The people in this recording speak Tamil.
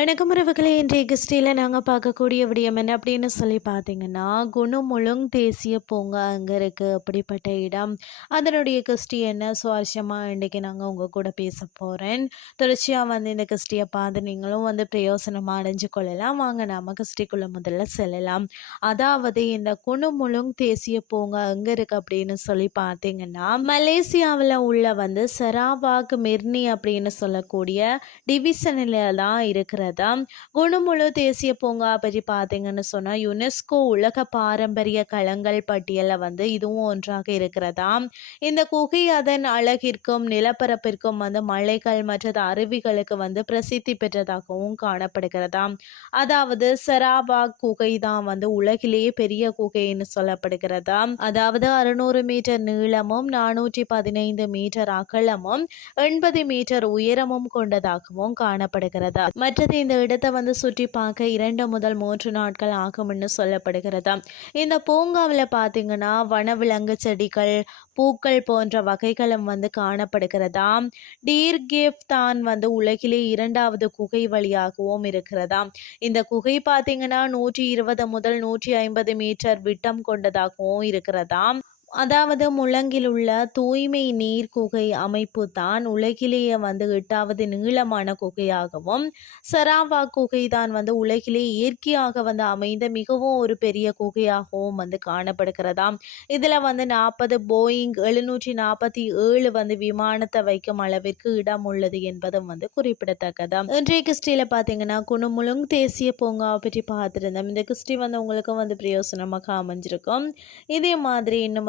வணக்கம் உருவகில் இன்றைய கிறிஸ்டியில் நாங்கள் பார்க்கக்கூடிய விடயம் என்ன அப்படின்னு சொல்லி பார்த்தீங்கன்னா குணமுழுங் தேசிய பூங்கா அங்கே இருக்குது அப்படிப்பட்ட இடம். அதனுடைய கிறிஸ்டி என்ன? சுவாரஸ்யமாக இன்றைக்கி நாங்கள் உங்கள் கூட பேச போகிறேன் தொடர்ச்சியாக வந்து இந்த கிறிஸ்டியை பார்த்து நீங்களும் வந்து பிரயோசனமாக அடைஞ்சு கொள்ளலாம். வாங்க நாம கிறிஸ்டிக்குள்ளே முதல்ல செல்லலாம். அதாவது இந்த குணமுழுங் தேசிய பூங்கா எங்கே இருக்குது அப்படின்னு சொல்லி பார்த்தீங்கன்னா மலேசியாவில் உள்ள வந்து சராவாக் மிர்னி அப்படின்னு சொல்லக்கூடிய டிவிஷனில் தான் இருக்கிறது. குணமுழு தேசிய பூங்கா பற்றி பார்த்தீங்கன்னு சொன்னால் யுனெஸ்கோ உலக பாரம்பரிய களங்கள் பட்டியலில் வந்து இதுவும் ஒன்றாக இருக்கிறதா? இந்த குகை அதன் அழகிற்கும் நிலப்பரப்பிற்கும் வந்து மலைகள் மற்றது அருவிகளுக்கு வந்து பிரசித்தி பெற்றதாகவும் காணப்படுகிறதா? அதாவது செராபாக் குகை தான் வந்து உலகிலேயே பெரிய குகைன்னு சொல்லப்படுகிறதா? அதாவது அறுநூறு மீட்டர் நீளமும் நானூற்றி பதினைந்து மீட்டர் அகலமும் எண்பது மீட்டர் உயரமும் கொண்டதாகவும் காணப்படுகிறதா? மற்றது இந்த இடத்தை வந்து சுற்றி பார்க்க இரண்டு முதல் மூன்று நாட்கள் ஆகும்னு சொல்லப்படுகிறது. இந்த பூங்காவில் பார்த்தீங்கன்னா வனவிலங்கு செடிகள் பூக்கள் போன்ற வகைகளும் வந்து காணப்படுகிறதா? டீர்கிஃப் தான் வந்து உலகிலே இரண்டாவது குகை வழியாகவும் இருக்கிறதா? இந்த குகை பார்த்தீங்கன்னா நூற்றி இருபது முதல் நூற்றி ஐம்பது மீட்டர் விட்டம் கொண்டதாகவும் இருக்கிறதா? அதாவது முழங்கில் உள்ள தூய்மை நீர் குகை அமைப்பு தான் உலகிலேயே வந்து எட்டாவது நீளமான குகையாகவும் சராவா குகை தான் வந்து உலகிலே இயற்கையாக வந்து அமைந்த மிகவும் ஒரு பெரிய குகையாகவும் வந்து காணப்படுகிறதாம். இதில் வந்து நாற்பது போயிங் எழுநூற்றி நாற்பத்தி ஏழு வந்து விமானத்தை வைக்கும் அளவிற்கு இடம் உள்ளது என்பதும் வந்து குறிப்பிடத்தக்கதாம். இன்றைய கிறிஸ்டியில் பார்த்தீங்கன்னா குணுமுழுங் தேசிய பூங்காவை பற்றி பார்த்துருந்தோம். இந்த கிறிஸ்டி வந்து உங்களுக்கும் வந்து பிரயோசனமாக அமைஞ்சிருக்கும். இதே மாதிரி இன்னும்